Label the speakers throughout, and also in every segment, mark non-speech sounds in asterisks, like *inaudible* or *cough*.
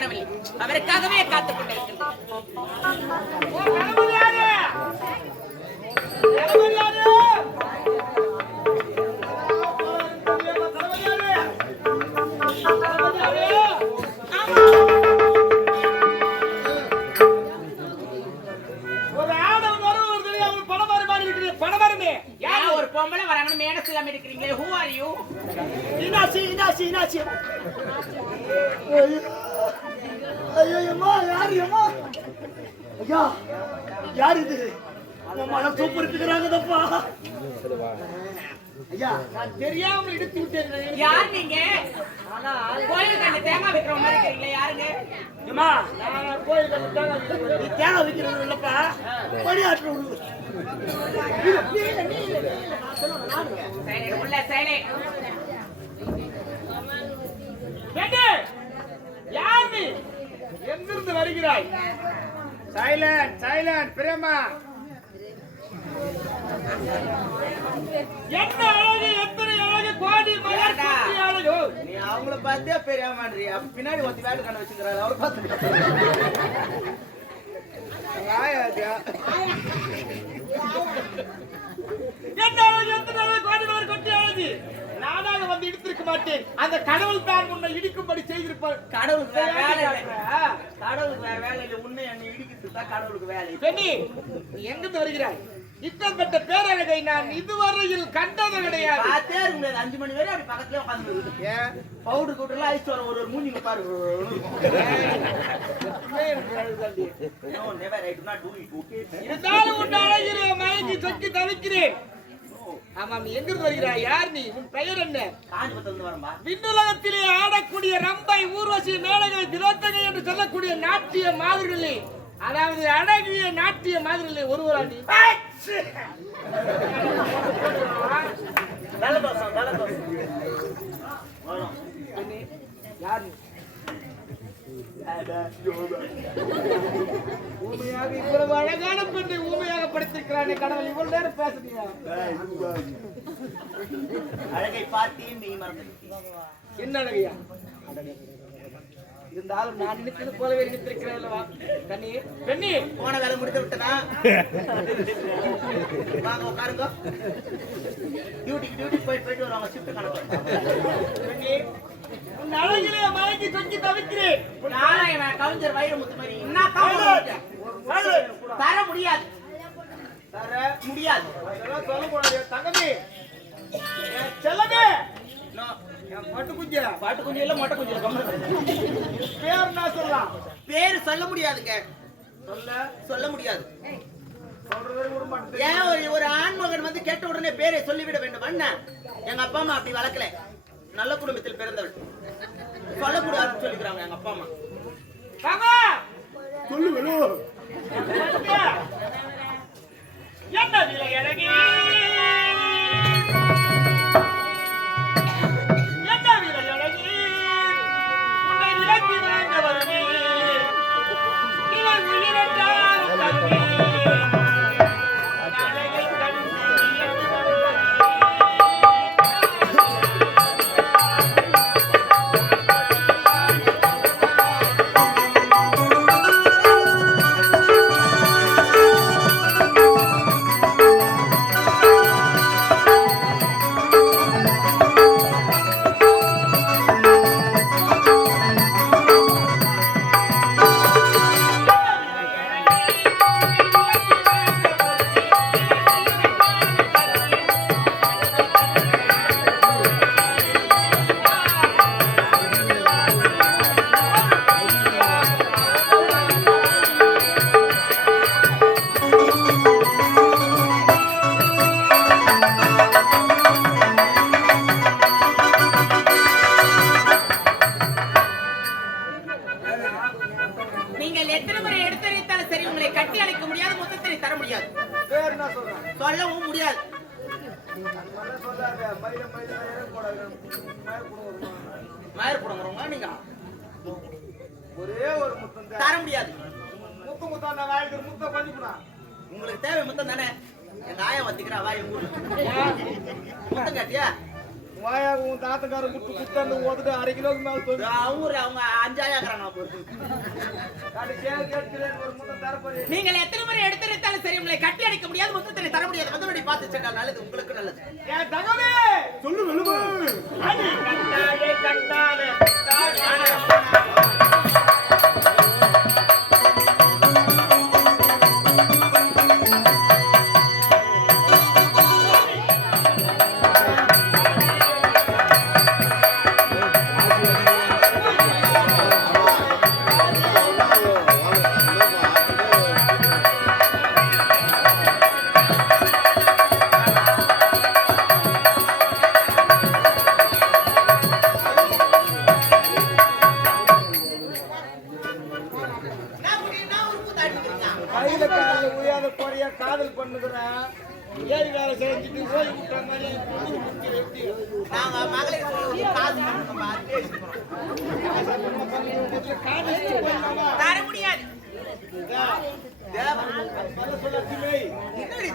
Speaker 1: காணவில்லை அவருக்காகவே காத்துக்
Speaker 2: ஒரு
Speaker 1: பொம்பளை வராங்கன்னு மேனசிலாம இருக்கிறீங்களே. Who are you
Speaker 2: Inasi, Inasi. ஐயோ. ஐயோ, அம்மா, யாரு, அம்மா? ஐயா, யார் இது மனம் சூப்பர் இருக்கிறாங்கதப்பா ஐயா நான் தெரியாமல் எடுத்து விட்டேன்.
Speaker 1: யார் நீங்க? கோயிலுக்கு அந்த தேங்காய் வைக்கிற மாதிரி இருக்கிறீங்களே யாருங்க?
Speaker 2: அம்மா நான் கோயில் கட்டி தேங்காய் விற்கிறேன். நீ தேங்காய் விற்கிறது இல்லப்பா. பணியாற்ற
Speaker 1: உள்ள
Speaker 2: யார் நீ எங்கிருந்து வருகிறாய்? Silent silent Prema. என்ன அழகு எத்தனை அழகு கோடி மலர்
Speaker 1: ஏண்டா?
Speaker 2: கொட்டி அழகு.
Speaker 3: நீ அவங்கள பார்த்தே பெரிய பின்னாடி ஒருத்தி வேலை கண்ண வச்சுக்கிறாரு அவர் பார்த்து
Speaker 2: என்ன அழகு எத்தனை அழகு கோடி மலர் கொட்டி அழகு நானாக வந்து இடித்திருக்க மாட்டேன் அந்த கடவுள் தான் உன்னை இடிக்கும்படி செய்திருப்பார்
Speaker 3: கடவுளுக்கு வேற வேலை இல்லை. கடவுளுக்கு வேற வேலை இல்லை. உண்மை என்னை இடிக்கிறது தான் கடவுளுக்கு வேலை
Speaker 2: பெண்ணி எங்கிருந்து வருகிறாய்? இப்பேற்பட்ட பேரழகை நான் இதுவரையில் கண்டது கிடையாது.
Speaker 3: பார்த்தே இருக்க முடியாது. அஞ்சு மணி வரை அப்படி பக்கத்துலயே உட்காந்து ஏன்? பவுடர் கூட்டெல்லாம் ஐஸ் வர ஒரு ஒரு மூஞ்சிங்க பாரு?
Speaker 2: இருந்தாலும் உன் அழகிலே மயங்கி சொக்கி தவிக்கிறேன். ஆமாம் நீ வருகிறாய்? யார் நீ? உன் பெயர் என்ன?
Speaker 3: காஞ்சிபுரத்துல இருந்து வரம்பா
Speaker 2: விண்ணுலகத்திலே ஆடக்கூடிய ரம்பை ஊர்வசி மேலகை திலோத்தகை என்று சொல்லக்கூடிய நாட்டிய மாதிரிகளே அதாவது அழகிய நாட்டிய மாதிரிகளே ஒருவரா நீ?
Speaker 3: நல்ல தோசம் நல்ல
Speaker 2: யார் நீ? இவ்வளவு அழகான பெண்ணை ஊமையாக படுத்திருக்கிறானே கடவுள் இவ்வளவு நேரம் பேசுறீங்க
Speaker 3: அழகை பார்த்தேன் நீ
Speaker 2: என்ன அழகையா? இருந்தாலும் நான் நினைத்தது போலவே நினைத்திருக்கிறேன் அல்லவா? கண்ணி பெண்ணி
Speaker 3: போன வேலை முடித்து விட்டனா வாங்க உட்காருங்க. டியூட்டிக்கு டியூட்டி போயிட்டு போயிட்டு வருவாங்க ஷிஃப்ட் கணக்கு
Speaker 2: பெண்ணி உன் அழகிலே மயங்கி சொக்கி தவிக்கிறேன்.
Speaker 1: நாராயண கவிஞர் வைரமுத்து மாதிரி. என்ன தவிர தர முடியாது.
Speaker 3: தர முடியாது.
Speaker 2: அதெல்லாம் சொல்லக்கூடாது. தங்கமே என் செல்லமே. பட்டு குஞ்ச
Speaker 3: பாட்டு குஞ்சு இல்ல மொட்டை குஞ்சு
Speaker 2: பேர் நான் சொல்லலாம்?
Speaker 3: பேரு சொல்ல முடியாதுங்க.
Speaker 2: சொல்ல?
Speaker 3: சொல்ல முடியாது. ஏன் ஒரு ஒரு ஆண்மகன் வந்து கேட்ட உடனே பேரை சொல்லிவிட வேண்டும்? அண்ணா எங்க அப்பா அம்மா அப்படி வளர்க்கல. நல்ல குடும்பத்தில் பிறந்தவள். சொல்லக்கூடாதுன்னு சொல்லிக்கிறாங்க எங்க அப்பா அம்மா.
Speaker 2: சொல்லு என்ன விலை அழகி தானே?
Speaker 3: என் நாயை வத்திக்கிறா வா எங்க ஊர்ல முத்தம் கேட்டியா
Speaker 2: வாயா உன் தாத்தக்கார முட்டு குத்தாந்து ஓதுட்டு அரை கிலோக்கு மேல தோணு
Speaker 3: அவங்க அவங்க பொறுத்து
Speaker 2: ஒரு முட்டை தரப்போறேன்.
Speaker 3: நீங்கள் எத்தனை முறை எடுத்திருந்தாலும் சரி உங்களை கட்டி அடிக்க முடியாது முத்தத்தினை தர முடியாது. வந்து பார்த்து சென்றால் நல்லது உங்களுக்கு நல்லது.
Speaker 2: என் தகவே சொல்லு வெளுவு. அடி கண்டாலே Thank you. காதல் பண்ணுகிறேன் ஏறி வேலை செஞ்சுட்டு ஓய்வு விட்ட மாதிரி புது முத்தி வெட்டி.
Speaker 3: நாங்க மகளிர் ஒரு காசு தர முடியாது. தேவா
Speaker 2: மத சொல்லச்சுமே
Speaker 3: என்னடி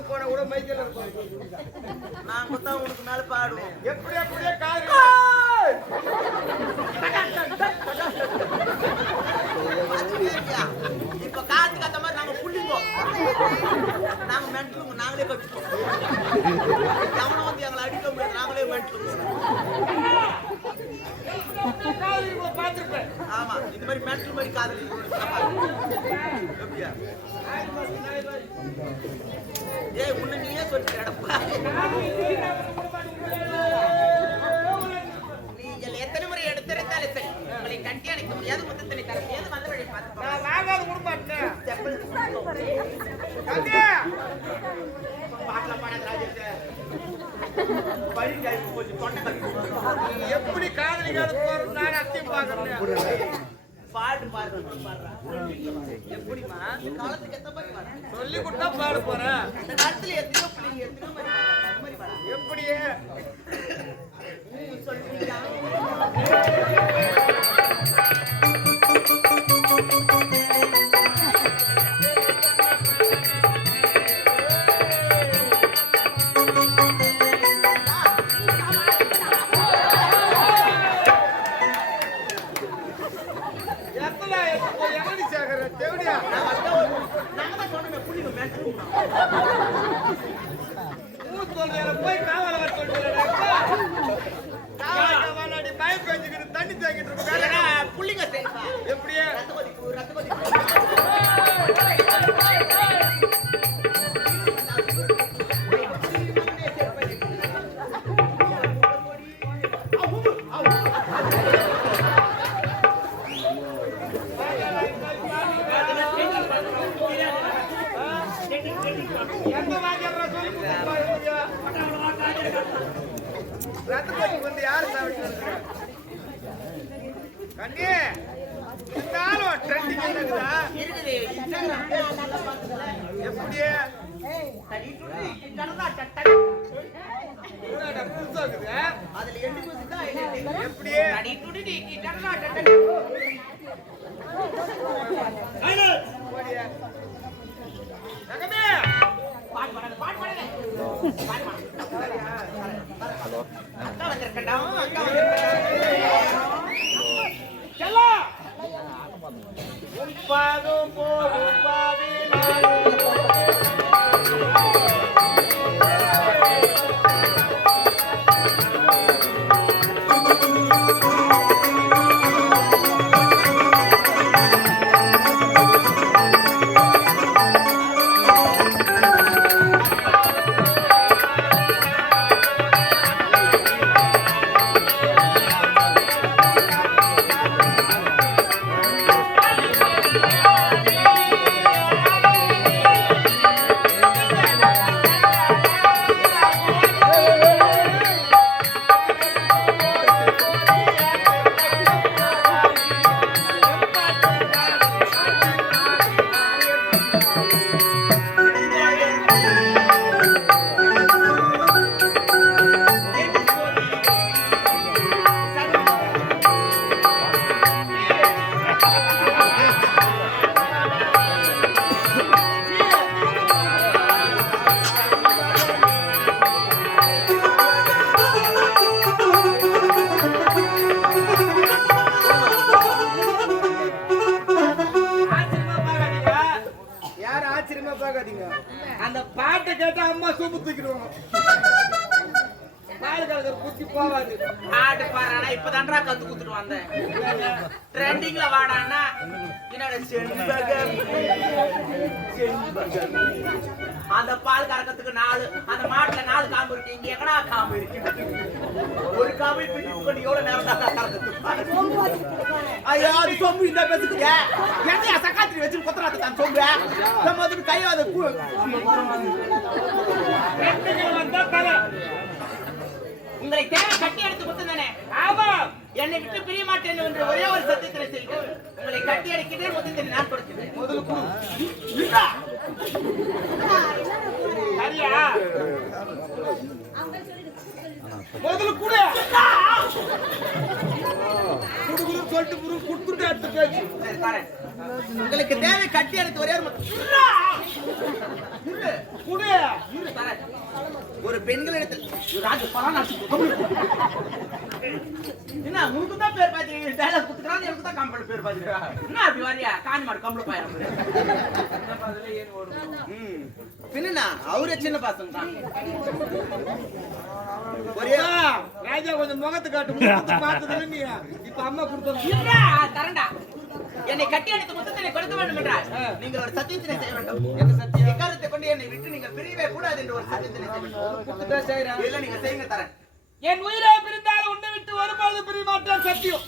Speaker 3: தெரு
Speaker 4: போன
Speaker 2: கூட மைக்கேல இருப்பாங்க
Speaker 3: நான் கொத்தா உனக்கு மேல பாடுவோம்
Speaker 2: எப்படி அப்படியே காது
Speaker 3: இப்ப காத்து காத்த மாதிரி நாங்க புள்ளிப்போம் நாங்க மென்டலுங்க நாங்களே கட்டுப்போம் எவனும் வந்து எங்களை அடிக்க முடியாது. நாங்களே மென்டலுங்க
Speaker 2: பார்த்திருப்பேன்.
Speaker 3: ஆமா இந்த மாதிரி மென்டல் மாதிரி காதல். எப்படியா? ஏய் உன்னை நீயே சொல்லிட்டப்பா நீங்கள் எத்தனை முறை எடுத்திருந்தாலும் சரி உங்களை கட்டி அணைக்க முடியாது முத்தத்தினை தர முடியாது வந்த வழி பார்த்து
Speaker 2: நான் வாங்காத கூட மாட்டேன்
Speaker 3: செப்பல்
Speaker 2: தம்பி!
Speaker 3: பாட்டல பாடாத ராஜேஷ் பழிக்காய் கொஞ்சம் தொண்டை கட்டி
Speaker 2: நீ எப்படி காதலிக்காத போறோம் நான் அத்தையும் பாக்குறேன்
Speaker 3: பாடு பாடு எப்படிமா காலத்துக்கு எத்த மாதிரி
Speaker 2: சொல்லி கொடுத்தா பாட போறேன்
Speaker 3: இந்த காலத்துல எத்தனையோ பிள்ளைங்க எத்தனையோ மாதிரி அந்த
Speaker 2: எப்படியே?
Speaker 3: சொல்றீங்க
Speaker 2: போய் காவல வர பேஞ்சுக்கிட்டு தண்ணி தேங்கிட்டு இருக்க?
Speaker 3: புள்ளிங்க
Speaker 2: எப்படியே?
Speaker 3: ரத்த கொதிப்பு ரத்த கொதிப்பு
Speaker 2: வந்து யாரு சாப்பிட்டு கண்ணி ட்ரெண்டிங் இருக்குதா எப்படியே *laughs*
Speaker 3: பாடாத அக்கா வந்திருக்கடா அக்கா வந்திருக்கடா
Speaker 2: Thank you. பத்தாக்காதீங்க அந்த பாட்டை கேட்டா அம்மா சூப்பு தூக்கிடுவாங்க பால் குத்தி போவாது.
Speaker 3: ஆட்டு பாறானா இப்பதான்டா கத்து குத்துட்டு வந்தேன். ட்ரெண்டிங்ல வாடானா? என்னோட செண்பகம்? செண்பகம். அந்த பால் கறக்கிறதுக்கு நாலு அந்த மாட்டுல நாலு காம்பு இருக்கு. இங்க எங்கடா காம்பு இருக்கு? ஒரு காம்பை பிடிச்சு கொண்டு எவ்வளவு நேரம் தான் கறக்கிறது ஐயோ அது சொம்பு இந்த பேசுக்கு. என்ன சக்காத்திரி வச்சு குத்துறாத்த தான் சொம்பு? நம்ம வந்து
Speaker 2: வந்தா தலை
Speaker 3: உங்களை தேவை கட்டி எடுத்து கொடுத்ததானே
Speaker 2: ஆமா
Speaker 3: என்னை விட்டு பிரிய மாட்டேன் என்ற ஒரே ஒரு சத்தியத்தினை செய்து உங்களை கட்டி அடிக்கிறேன் முத்தத்தை நான் கொடுக்கிறேன். முதல்ல
Speaker 2: சரியா? முதல்ல கூட.
Speaker 3: உங்களுக்கு தேவை கட்டி எடுத்து ஒரே ஒரு பெண்களிடத்தில் ராஜு பலானாச்சு என்ன உனக்கு தான் பேர் பாத்தீங்க டைலாக் குத்துக்கிறான் எனக்கு தான் கம்பெனி பேர் பாத்தீங்க என்ன அப்படி வரியா காஞ்சி மாடு கம்பள பாயிரம் பின்னா அவரே சின்ன பசங்க தான். ஒரே
Speaker 2: ராஜா கொஞ்சம் முகத்தை காட்டு முகத்தை *laughs* பார்த்ததுல நீ. இப்ப அம்மா கொடுத்தது.
Speaker 3: இல்ல, தரேன்டா. என்னை கட்டி அணைத்து முத்தத்தினை கொடுக்க வேண்டும் என்றால் நீங்கள் ஒரு சத்தியத்தினை செய்ய வேண்டும். என்ன சத்தியம்? எக்காரத்தை கொண்டு என்னை விட்டு நீங்கள் பிரியவே கூடாது என்று ஒரு சத்தியத்தினை செய்ய வேண்டும். இல்ல நீங்க செய்யுங்க தரேன்.
Speaker 2: என் உயிரை பிரிந்தால் உன்னை விட்டு ஒருபோது பிரிய மாட்டேன் சத்தியம்.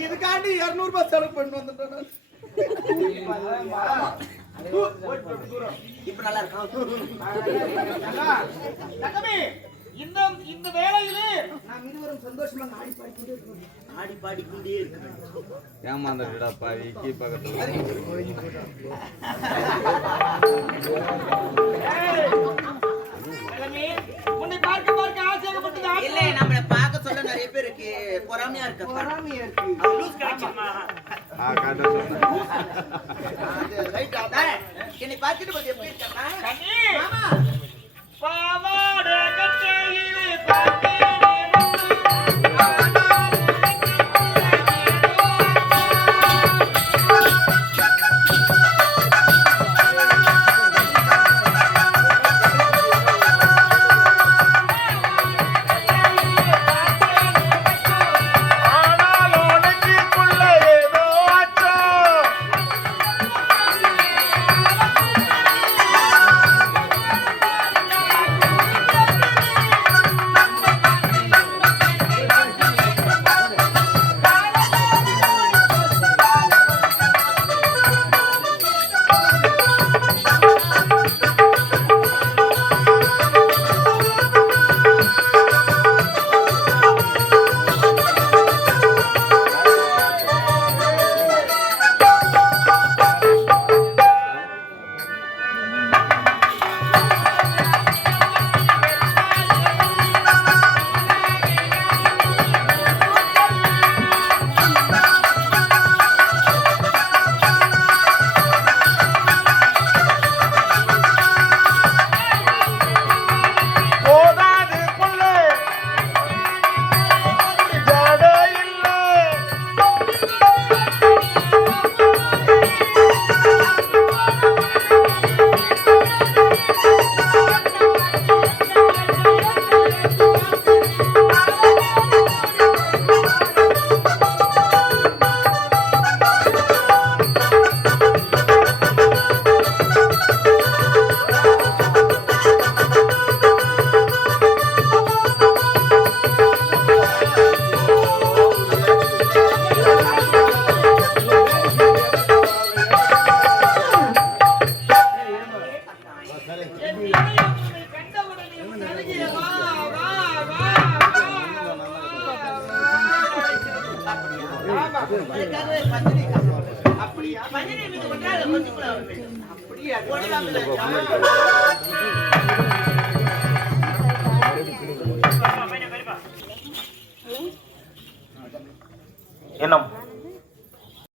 Speaker 2: இதுக்காண்டி இருநூறு ரூபாய் செலவு பண்ணி வந்துட்டேன்
Speaker 3: இப்ப நல்லா இருக்கும்
Speaker 2: இந்த இந்த வேலையிலே
Speaker 3: நாம் இருவரும் சந்தோஷமாக ஆடி பாடிக்கொண்டே இருக்கணும் ஆடி பாடிக்கொண்டே இருக்கணும்
Speaker 4: ஏமாந்துடா பாவி? கீ பக்கத்துல.
Speaker 2: உன்னை பார்க்க பார்க்க ஆசையாகப்பட்டது ஆசை.
Speaker 3: இல்ல நம்மள பார்க்க சொல்ல நிறைய பேருக்கு பொறாமையா இருக்கு பொறாமையா இருக்கு.
Speaker 4: ஆ காட்ட சொன்னேன்
Speaker 3: என்னை பார்த்துட்டு போது எப்படி இருக்கா
Speaker 2: பாவாடை கட்டையிலே பார்த்தேனே